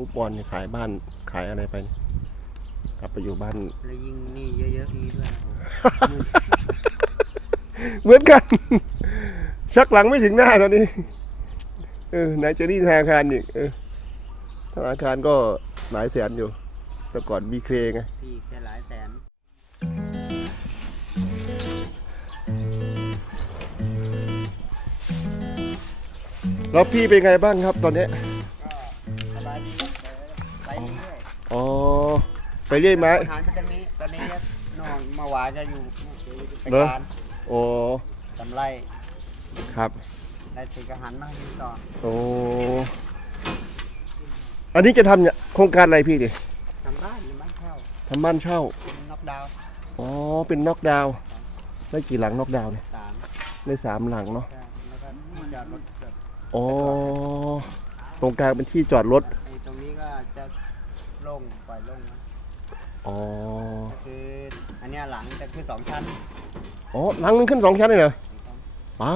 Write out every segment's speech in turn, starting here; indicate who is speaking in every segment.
Speaker 1: มุกบอลเนี่ยขายบ้านขายอะไรไปเนี่ยกลับไปอยู่บ้าน
Speaker 2: แล้วยิ่งหนี่เยอะๆอีกด้วยโอ้โหมืด
Speaker 1: เหมือนกัน ชักหลังไม่ถึงหน้าตอนนี้ เออไหนจะหนี่ธนาคารอีกเออธนาคารก็หลายแสนอยู่ แต่ก่อนมีเครไง
Speaker 2: พี่แค่หลายแสน
Speaker 1: แล้วพี่เป็นไงบ้างครับตอนนี้
Speaker 2: ก็ อย
Speaker 1: อ๋อ ไปเรื่อยไหม
Speaker 2: ทานไปตรงนี้ตอนนี้น้องมาหวานจะอยู่ไป
Speaker 1: เหรอ
Speaker 2: การ
Speaker 1: โอ้
Speaker 2: ทำไร
Speaker 1: ครับ
Speaker 2: ได้ติกระหันมาที่ต่อ
Speaker 1: โอ้อันนี้จะทำเนี่ยโครงการอะไรพี่ดิ
Speaker 2: ทำบ้านหรือบ้านเช่า
Speaker 1: ทำบ้านเช่า
Speaker 2: เป็นน็อกดาวน์
Speaker 1: อ๋อเป็นน็อกดาวน์ได้กี่หลังน็อกดาวน์เนี่ย
Speaker 2: สาม
Speaker 1: ได้สามหลังเนาะ
Speaker 2: ใช่แล้วก็จอดรถแบบ
Speaker 1: อ๋อตรงกลางเป็นที่จอดรถ
Speaker 2: ไอ้ตรงนี้ก็จะ โล่งปล่อยโล่งนะ
Speaker 1: อ๋อ
Speaker 2: ก็คืออันเนี้ยหลังจะขึ้นสองชั้น
Speaker 1: อ๋อหลังนึงขึ้นสองชั้นเลยเหรอป๊า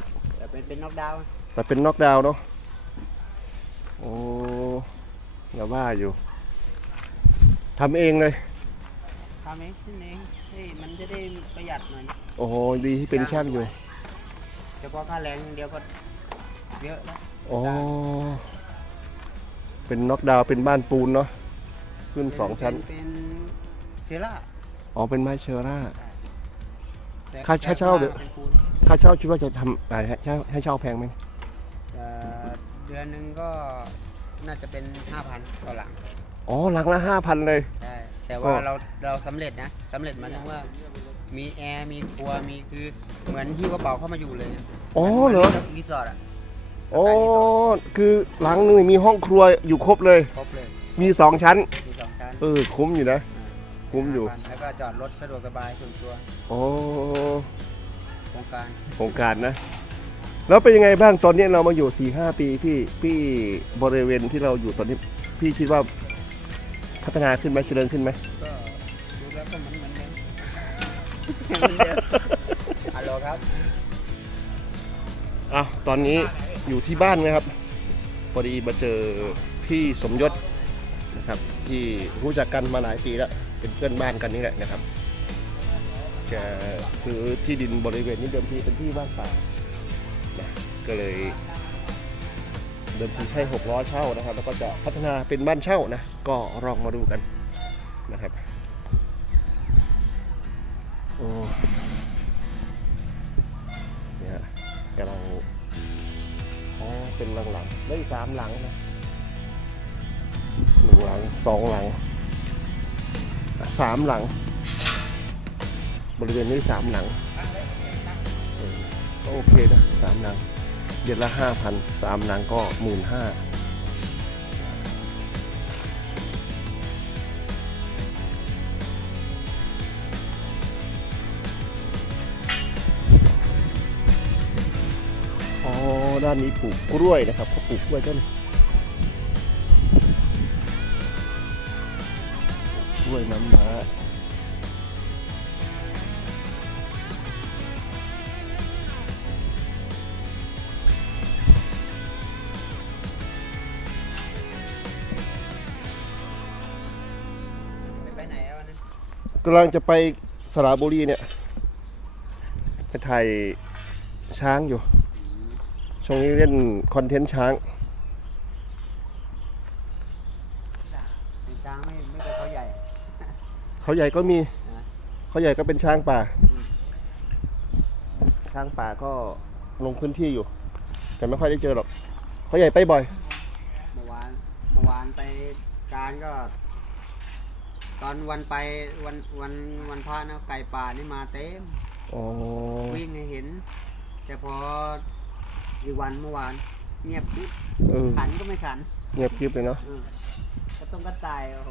Speaker 1: ด
Speaker 2: แต่เป็นเป็นน็อกดาวน์
Speaker 1: แต่เป็นน็อกดาวน์เนาะโอ้อย่าว่าอยู่ทำเองเลย
Speaker 2: ทำเองขึ้นเองเฮ้ยมันจะได้ประหยัดหน่อยนะ
Speaker 1: โอ้โหดีที่เป็นช่างอยู่
Speaker 2: เฉพาะค่าแรงอย่างเดียวก็เยอะแล้ว
Speaker 1: อ๋อเป็นน็อกดาวน์เป็นบ้านปูนเนาะ ขึ้นสองชั้น
Speaker 2: เป็นเชล่า
Speaker 1: อ๋อ เป็นไม้เชอร่า
Speaker 2: แต่
Speaker 1: ค่าเช่าเช่าเดี๋ยว
Speaker 2: เป็นปูน
Speaker 1: ค่าเช่าคิดว่าจะทำอะไรให้เช่าให้เช่าแพงไหม
Speaker 2: เอ่อเดือนหนึ่งก็น่าจะเป็นห้าพันต่อหลัง
Speaker 1: อ๋อหลังละห้าพันเลย
Speaker 2: ใช่แต่ว่า
Speaker 1: ก็
Speaker 2: เราเราสำเร็จนะสำเร็จหมายถึงว่า มีแอร์มีครัวมีคือเหมือนที่กระเป๋าเข้ามาอยู่เลย
Speaker 1: อ๋อเหรอ
Speaker 2: มืนรีสอร์ทอะ
Speaker 1: อ๋อคือหลังหนึงมีห้องครัวอยู่ครบเลย
Speaker 2: ครบเลย
Speaker 1: มีสองชั้น
Speaker 2: มี สองชั้น
Speaker 1: เออคุ้มอยู่นะาคุ้มอยู่
Speaker 2: 5,000แล้วก็จอดรถสะดวกสบายส่วนตัว
Speaker 1: อ๋อ
Speaker 2: โครงการ
Speaker 1: โครงการนะ แล้วเป็นยังไงบ้างตอนนี้เรามาอยู่สี่ห้าปีพี่พี่บริเวณที่เราอยู่ตอนนี้ พี่คิดว่าพัฒนาขึ้นไหมเจริญขึ้นไหม
Speaker 2: ก็ดูแล้วก็เหมือนเหมือนเดิมเหมือนเดิมฮัลโหลครับ
Speaker 1: อ้าวตอนนี้อยู่ที่บ้านนะครับพอดีมาเจอพี่สมยศ นะครับ ที่รู้จักกันมาหลายปีแล้ว เป็นเพื่อนบ้านกันนี่แหละนะครับแกซื้อที่ดินบริเวณนี้เดิมทีเป็นที่ว่างเปล่านะก็เลย เดิมทีให้หกล้อเช่านะครับ แล้วก็จะพัฒนาเป็นบ้านเช่านะ ก็ลองมาดูกันนะครับโอ้เนี่ยกำลังอ๋อเป็นหลังๆได้สามหลังนะ หนึ่งหลังสองหลังสามหลัง บริเวณนี้สามหลังก็โอเคนะสามหลังเดือนละห้าพันสามหลังก็หมื่นห้าอ๋อด้านนี้ปลูกกล้วยนะครับเขาปลูกกล้วยต้น วยน้ำม้า
Speaker 2: ไปไหนแล้วนะ
Speaker 1: กำลังจะไปสระบุรีเนี่ยจะถ่ายช้างอยู่ ช่วงนี้เล่นคอนเทนต์ช้าง
Speaker 2: ช้างไม่ไม่เคยเขาใหญ่
Speaker 1: เขาใหญ่ก็มี
Speaker 2: นะ
Speaker 1: เขาใหญ่ก็เป็นช้างป่า ช้างป่าก็ลงพื้นที่อยู่ แต่ไม่ค่อยได้เจอหรอก เขาใหญ่ไปบ่อย
Speaker 2: เมื่อวานเมื่อวานไปการก็ ตอนวันไปวันวันวันพระนะไก่ป่านี่มาเต็ม
Speaker 1: อ๋อ
Speaker 2: วิ่งให้เห็น แต่พออีกวันเมื่อวาน เงียบปิ๊บ
Speaker 1: เออ
Speaker 2: ขันก็ไม่ขัน
Speaker 1: เงียบกริบเลยเนาะ
Speaker 2: เออก็ต้องกระต่ายโอ้โห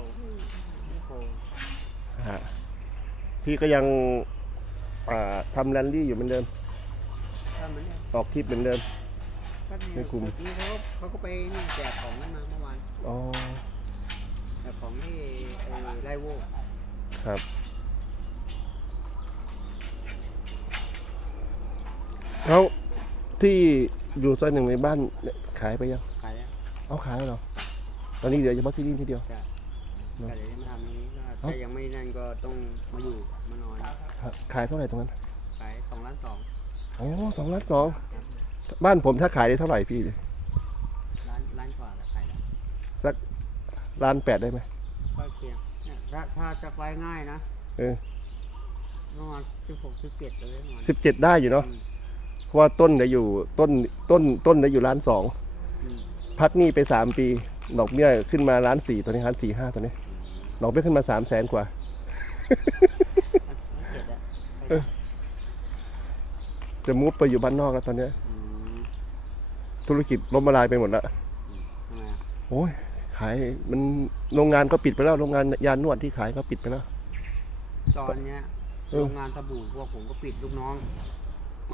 Speaker 2: ไม่โผล่
Speaker 1: ฮะ พี่ก็ยังอ่าทำแรนลี่อยู่เหมือนเดิม
Speaker 2: ก็เหมือนเดิม
Speaker 1: ออกทริปเหมือนเดิม
Speaker 2: ก็เนี่ย
Speaker 1: ไม่คุม
Speaker 2: เมื่อกี้เขาเขาก็ไปนี่แจกของกันมาเมื่อวาน
Speaker 1: อ๋อ
Speaker 2: แจกของที่ไอ้ไร่โว้
Speaker 1: ครับแล้วที่อยู่ซอยหนึ่งในบ้านเนี่ยขายไปยัง
Speaker 2: ขายอะ
Speaker 1: เอาขายแล้วเหรอ ตอนนี้เหลือเฉพาะที่นี่ที่เดียว
Speaker 2: ใช่
Speaker 1: เนอะ
Speaker 2: ก็เดี๋ยวจะมาทำนี้ก็
Speaker 1: เอ้า
Speaker 2: ถ้ายังไม่นั่นก็ต้องมาอยู่มานอน
Speaker 1: ขายเท่าไหร่ตรงนั้น
Speaker 2: ขายสองล้านสอง
Speaker 1: อ๋อสองล้านสองบ้านผมถ้าขายได้เท่าไหร่พี่
Speaker 2: ล้านล้านกว่าแล้วขายได้
Speaker 1: สักล้านแปดได้ไหม
Speaker 2: ก็เพียงเนี่ยถ้าถ้าจะไปง่ายนะ
Speaker 1: เออ
Speaker 2: ประมาณสิบหกสิบเจ็ดเลยประมาณ
Speaker 1: สิบเจ็ดได้อยู่เนาะ
Speaker 2: อืม
Speaker 1: เพราะว่าต้นเดี๋ยวอยู่ต้นต้นต้นเดี๋ยวอยู่ล้านสอง
Speaker 2: อืม
Speaker 1: พักหนี้ไปสามปีดอกเบี้ยขึ้นมาล้านสี่ตอนนี้ล้านสี่ห้าตอนนี้ ดอกเบี้ยขึ้นมาสามแสนกว่า
Speaker 2: เจ็ดอะ
Speaker 1: เออจะมุดไปอยู่บ้านนอกแล้วตอนเนี้ย
Speaker 2: อืม
Speaker 1: ธุรกิจล้มละลายไปหมดแล้ว
Speaker 2: ทำไมอะ
Speaker 1: โอ้ยขายมันโรงงานก็ปิดไปแล้วโรงงานยานนวดที่ขายก็ปิดไปแล้ว
Speaker 2: ตอนเนี้ย
Speaker 1: เออ
Speaker 2: โรงงานสบู่พวกผมก็ปิดลูกน้อง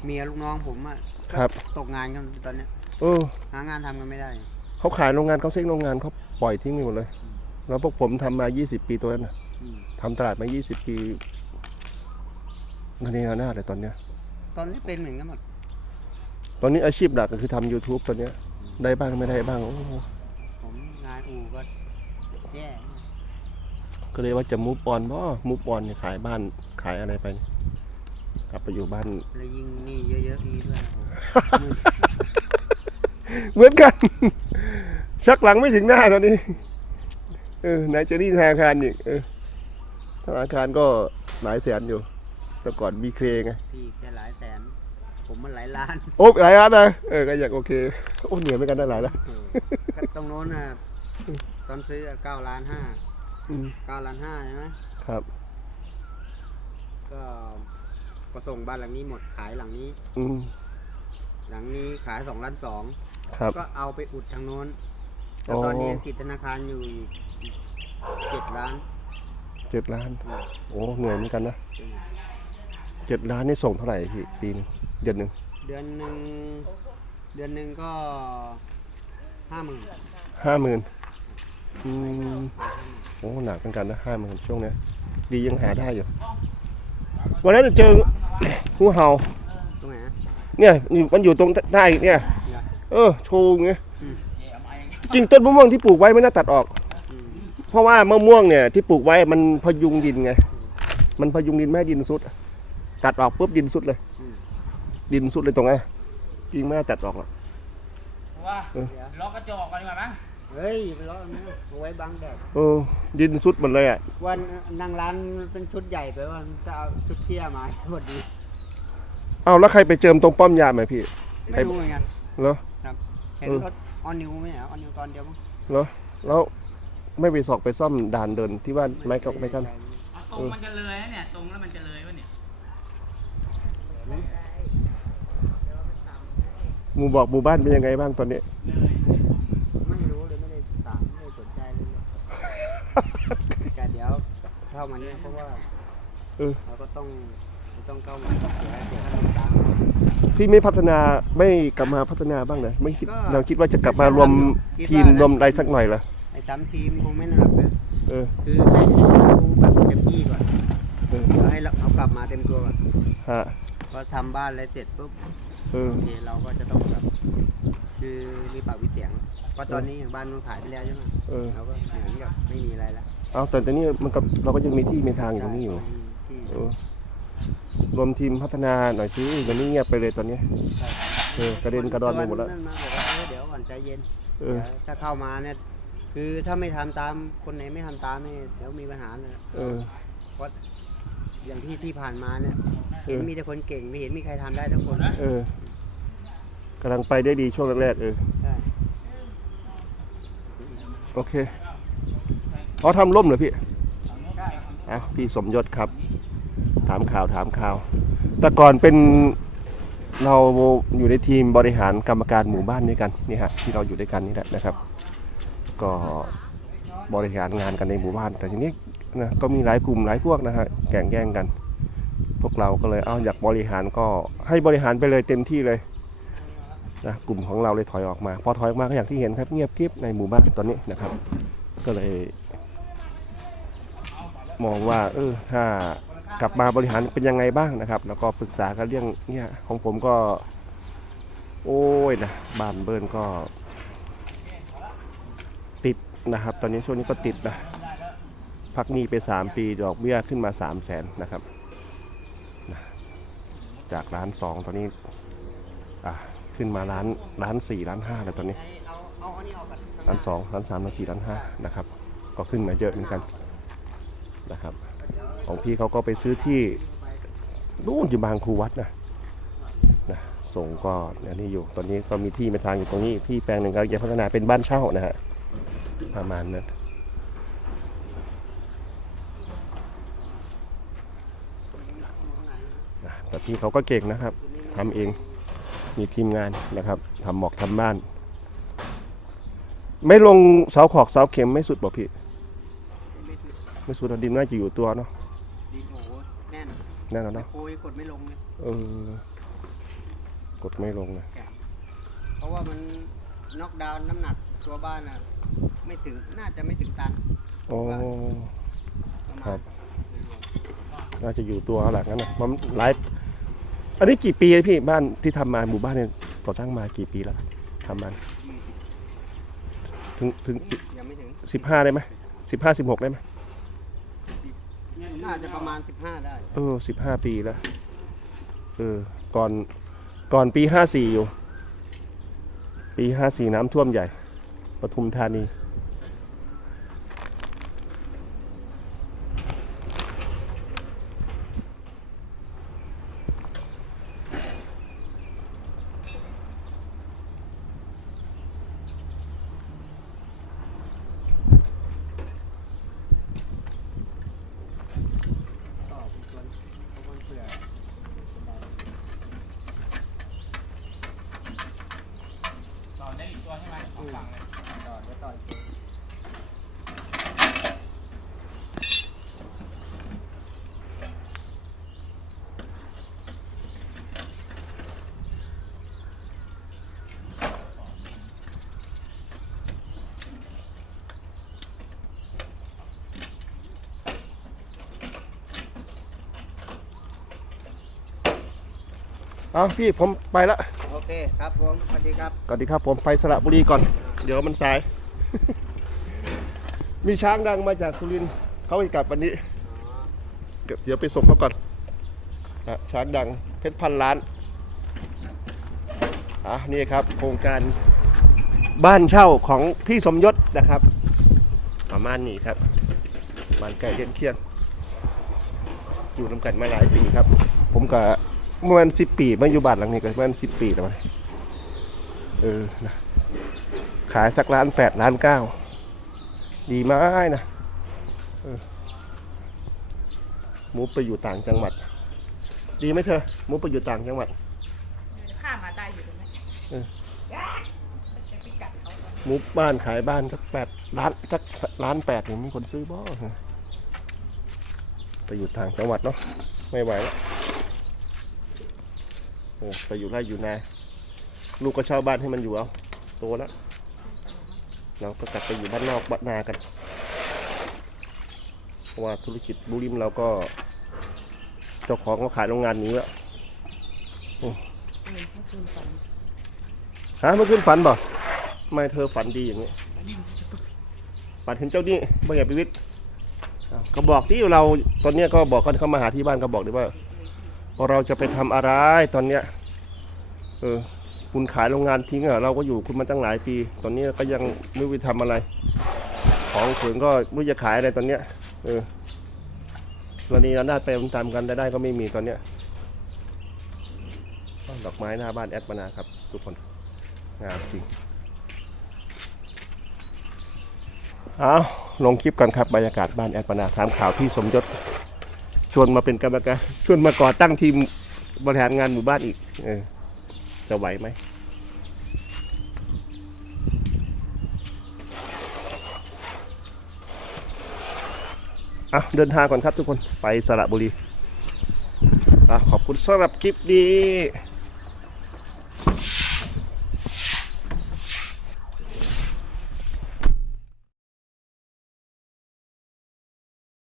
Speaker 2: เมียลูกน้องผมอะก็
Speaker 1: ครับ
Speaker 2: ตกงานกันตอนเนี้ย
Speaker 1: เออ
Speaker 2: หางานทำกันไม่ได้
Speaker 1: เขาขายโรงงานเขาเซ็งโรงงานเขาปล่อยทิ้งไปหมดเลย แล้วพวกผมทำมา 20 ปีตัวนั้นนะ
Speaker 2: อืม
Speaker 1: ทำตลาดมา 20 ปีนันนี่หน้าเลยตอนเนี้ย
Speaker 2: ตอนนี้เป็นเหมือนกันหมด
Speaker 1: ตอนนี้อาชีพหลักก็คือทำ YouTube ตอนเนี้ย ได้บ้างไม่ได้บ้างโอ้โห
Speaker 2: ผมงานอู่ก็แย่
Speaker 1: ก็เลยว่าจะมูฟออนบ่มูฟออนเนี่ยขายบ้านขายอะไรไปเนี่ยกลับไปอยู่บ้าน
Speaker 2: แล้วยิงหนี่เยอะๆอีกด้วยโอ้โห
Speaker 1: เหมือนกัน ชักหลังไม่ถึงหน้าตอนนี้เออไหนจะหนี่ธนาคารอีกเออธนาคารก็หลายแสนอยู่ แต่ก่อนมีเครไง
Speaker 2: พี่แค่หลายแสน ผมมันหลายล้าน
Speaker 1: โอ้หลายล้านนะเออก็อยากโอเคโอ้เหนื่อยเหมือนกันได้หลายแล้ว
Speaker 2: เออก็ตรงโน้นน่ะตอนซื้อเก้าล้านห้า
Speaker 1: อืม
Speaker 2: เก้าล้านห้าใช่ไหม
Speaker 1: ครับ
Speaker 2: ก็ก็ส่งบ้านหลังนี้หมดขายหลังนี้
Speaker 1: อืม
Speaker 2: หลังนี้ขายสองล้านสอง
Speaker 1: ครับ
Speaker 2: ก็เอาไปอุดทางโน้น แต่
Speaker 1: อ๋อ
Speaker 2: ตอนนี้ยังติดธนาคารอยู่อีกเจ็ดล้าน
Speaker 1: เจ็ดล้าน
Speaker 2: อืม
Speaker 1: โอ้เหนื่อยเหมือนกันนะเจ็ดล้านนี่ส่งเท่าไหร่พี่ปีหนึงเดือนหนึ่ง
Speaker 2: เดือนหนึ่งเดือนหนึ่งก็ห้าหมื่น
Speaker 1: ห้าหมื่นอืมโอ้หนักเหมือนกันนะห้าหมื่นช่วงเนี้ยดียังหาได้อยู่ วันนั้นเจองูเห่า
Speaker 2: ตรงไหนนะ
Speaker 1: เนี่ยมันอยู่ตรงใต้เนี่ย
Speaker 2: เนี่ย
Speaker 1: เออโชว์อย่างเงี้ย
Speaker 2: อืม
Speaker 1: จริงต้นมะม่วงที่ปลูกไว้ไม่น่าตัดออก
Speaker 2: อืม
Speaker 1: เพราะว่ามะม่วงเนี่ยที่ปลูกไว้มันพยุงดินไง มันพยุงดินไม่ให้ดินสุด ตัดออกปุ๊บดินสุดเลย
Speaker 2: อืม
Speaker 1: ดินสุดเลยตรงนี้จริงไม่น่าตัดออกหรอก
Speaker 3: ว่า
Speaker 1: เออ
Speaker 3: ล็อกกระจกก่อนดีกว่ามั้ง
Speaker 2: เฮ้ยไปล้อมันนะเอาไว้บังแดด
Speaker 1: เออดินสุดหมดเลยอะ
Speaker 2: วันนั่งร้านเป็นชุดใหญ่ไปว่าจะเอาชุดเที่ยมาพอดี
Speaker 1: เอาแล้วใครไปเจิมตรงป้อมยามไหมพี่
Speaker 2: ไม่รู้เหมือนกัน
Speaker 1: เหรอ
Speaker 2: เห็น
Speaker 1: เออ
Speaker 2: รถ ออนนิวไหมอะออนนิวตอนเดียวมั้ง
Speaker 1: เหรอแล้วไม่ไปสอกไปซ่อมด่านเดินที่ว่าไม้กับไม้กัน
Speaker 3: เอาตรงมันจะเลยนะเนี่ย ตรงแล้วมันจะเลยวะเนี่ย
Speaker 1: หมู่บอกหมู่บ้านเป็นยังไงบ้างตอนนี้
Speaker 2: ไม่รู้เลยไม่ได้ตามไม่ได้สนใจเลยเลยแต่เดี๋ยวเข้ามาเนี่ยเพราะว่า
Speaker 1: เออ
Speaker 2: เราก็ต้องต้องเข้ามาเสียเสียค่าตาม
Speaker 1: พี่ไม่พัฒนาไม่กลับมาพัฒนาบ้างเลยไม่คิด
Speaker 2: ก็
Speaker 1: เราคิดว่าจะกลับมารวม
Speaker 2: คิดว่า
Speaker 1: ทีมรวมอะไรสักหน่อยเหรอ
Speaker 2: ไอ้สามทีมคงไม่น่าเกิด
Speaker 1: เออ
Speaker 2: คือให้เราแบบเต็มที่ก่อน
Speaker 1: เออ
Speaker 2: แล้วให้เราเอากลับมาเต็มตัวก่อน
Speaker 1: ฮะ
Speaker 2: พอทำบ้านอะไรเสร็จปุ๊บ
Speaker 1: เออ
Speaker 2: โอเคเราก็จะต้องแบบคือมีปากมีเสียงเพราะตอนนี้อย่างบ้านมันขายไปแล้วใช่ไหม
Speaker 1: เออ
Speaker 2: เราก็เหมือนกับไม่มีอะไรแล้ว
Speaker 1: เอาแต่ตอนนี้มันก็เราก็ยังมีที่มีทางอยู่ตรงนี้อยู่
Speaker 2: ที่
Speaker 1: เออ รวมทีมพัฒนาหน่อยสิวันนี้เงียบไปเลยตอนนี้
Speaker 2: ใช่
Speaker 1: เออกระเด็นกระดอนไปหมดแล้ว
Speaker 2: นั่นมาบอกว่าเออเดี๋ยวก่อนใจเย็น
Speaker 1: เออ
Speaker 2: เดี๋ยวถ้าเข้ามาเนี่ย คือถ้าไม่ทำตามคนไหนไม่ทำตามนี่เดี๋ยวมีปัญหาเลย
Speaker 1: เออ
Speaker 2: เพราะอย่างที่ที่ผ่านมาเนี่ย
Speaker 1: เอ
Speaker 2: เห็น
Speaker 1: อ
Speaker 2: มีแต่คนเก่งไม่เห็นมีใครทำได้ทั้งคน
Speaker 1: เออกำลังไปได้ดีช่วงแรกๆเออ
Speaker 2: ใช่
Speaker 1: โอเคเขาทำร่มเหรอพี่อะพี่สมยศครับ ถามข่าวถามข่าว แต่ก่อนเป็นเราอยู่ในทีมบริหารกรรมการหมู่บ้านด้วยกันนี่ฮะที่เราอยู่ด้วยกันนี่แหละนะครับ ก็บริหารงานกันในหมู่บ้าน แต่ทีนี้นะก็มีหลายกลุ่มหลายพวกนะฮะแข่งแย่งกัน พวกเราก็เลยเอาอยากบริหารก็ให้บริหารไปเลยเต็มที่เลยนะกลุ่มของเราเลยถอยออกมา พอถอยออกมาก็อย่างที่เห็นครับเงียบกริบในหมู่บ้านตอนนี้นะครับ ก็เลย มองว่าเออถ้า กลับมาบริหารเป็นยังไงบ้างนะครับ แล้วก็ปรึกษากันเรื่องเนี่ยของผมก็ โอ้ยนะบ้านเบิร์นก็ ติดนะครับ ตอนนี้ช่วงนี้ก็ติดนะพักหนี้ไป 3 ปีดอกเบี้ยขึ้นมา 3 0 0แสนนะครับนะจากล้านสองตอนนี้อะขึ้นมาล้านล้านสี่ล้านห้าแล้วตอนนี้
Speaker 2: เอาเอาอันนี้างห
Speaker 1: ล้า
Speaker 2: น้าน
Speaker 1: สองล้านสามล้านสี่ล้านห้านะครับ ก็ขึ้นมาเยอะเหมือนกันนะครับ ของพี่เขาก็ไปซื้อที่นู่นอยู่บางครูวัดนะนะส่งก็อันนี้อยู่ตอนนี้ก็มีที่มาทางอยู่ตรงนี้ที่แปลงหนึ่งก็จะพัฒนาเป็นบ้านเช่านะฮะประมาณนั้นแต่พี่เขาก็เก่งนะครับทำเองมีทีมงานนะครับทำหมอกทำบ้าน ไม่ลงเสาขอกเสาเข็มไม่สุดบอกพี่
Speaker 2: ไม่สุด
Speaker 1: ดินน่าจะอยู่ตัวเนาะ
Speaker 2: แน่น
Speaker 1: อนเนาะ
Speaker 2: โคยกดไม่ลงเลย
Speaker 1: เออกดไม่ลงนะ
Speaker 2: เพราะว่ามันน็อกดาวน์น้ำหนักตัวบ้านอะไม่ถึงน่าจะไม่ถึงตัน
Speaker 1: โอ้
Speaker 2: ประมาณ
Speaker 1: ครับน่าจะอยู่ตัวหลังนั้นนะมันหลายอันนี้กี่ปีแล้วพี่บ้านที่ทำมาหมู่บ้านเนี่ยก่อสร้างมากี่ปีแล้วทำมาถึงถึง
Speaker 2: ยังไม่ถึง
Speaker 1: สิบห้าได้ไหมสิบห้าสิบหกได้ไหม
Speaker 2: น่าจะประมาณ 15 ได้
Speaker 1: เออสิบห้าปีแล้วเออก่อนก่อนปีห้าสี่อยู่ ปีห้าสี่น้ำท่วมใหญ่ปทุมธานี
Speaker 2: ต่อเป็นส่วนเพราะมันเผื่อ
Speaker 3: ต่อได้อีกตัวใช่ไหมสองฝั่งเลย
Speaker 2: ต่อเดี๋ยวต่ออีกตัว
Speaker 1: เอาพี่ผมไปละ
Speaker 2: โอเคครับผมสวัสดีครับ
Speaker 1: สวัสดีครับผมไปสระบุรีก่อน เดี๋ยวมันสาย มีช้างดังมาจากสุรินทร์เขาจะกลับวันนี้ เดี๋ยวไปส่งเขาก่อนอะช้างดังเพชรพันล้านอะนี่ครับ โครงการบ้านเช่าของพี่สมยศนะครับ ประมาณนี้ครับบ้านไก่เลียนเคียงอยู่นำกันมาหลายปีครับ ผมก็ เมื่อวันสิบปีมาอยู่บ้านหลังนี้ก็ประมาณสิบปีแล้วมั้งเออนะขายสักล้านแปดล้านเก้าดีมากนะมุกไปอยู่ต่างจังหวัด ดีไหมเธอ มุกไปอยู่ต่างจังหวัด
Speaker 4: ข้ามมาได้อยู่ตรงนี้
Speaker 1: เออ
Speaker 4: ไม่ใช่พิกัดเขา
Speaker 1: มุกบ้านขายบ้านสักแปดล้านสักล้านแปดเนี่ยมีคนซื้อบ่ไปอยู่ต่างจังหวัดเนาะไม่ไหวแล้วเออ ไปอยู่ไร่อยู่นาลูกก็เช่าบ้านให้มันอยู่เอาโตแล้วเราก็กลับไปอยู่บ้านนอกบ้านนากันเพราะว่าธุรกิจบูริมเราก็ เจ้าของก็ขายโรงงานนี้แล้วฮะเมื่อคืนฝันบ่ไม่เธอฝันดีอย่างนี้ฝันเห็นเจ้านี่บ่อยากไปวิทย์ก็บอกที่เราตอนนี้ก็บอกเขาเข้ามาหาที่บ้านก็บอกดีว่า เราจะไปทำอะไรตอนเนี้ย เออ คุณขายโรงงานทิ้งอะเราก็อยู่คุณมาตั้งหลายปี ตอนนี้ก็ยังไม่รู้จะทำอะไร ของเขินก็ไม่รู้จะขายอะไรตอนเนี้ย เออวันนี้เราได้ไปตามกันได้ได้ก็ไม่มีตอนเนี้ยดอกไม้หน้าบ้านแอดมานาครับ ทุกคนงามจริงเอาลงคลิปกันครับบรรยากาศบ้านแอดปนาถามข่าวพี่สมยศ ชวนมาเป็นกรรมการชวนมาก่อตั้งทีมบริหารงานหมู่บ้านอีก เออ จะไหวไหมอะเดินทางก่อนครับทุกคนไปสระบุรีอะขอบคุณสำหรับคลิปนี้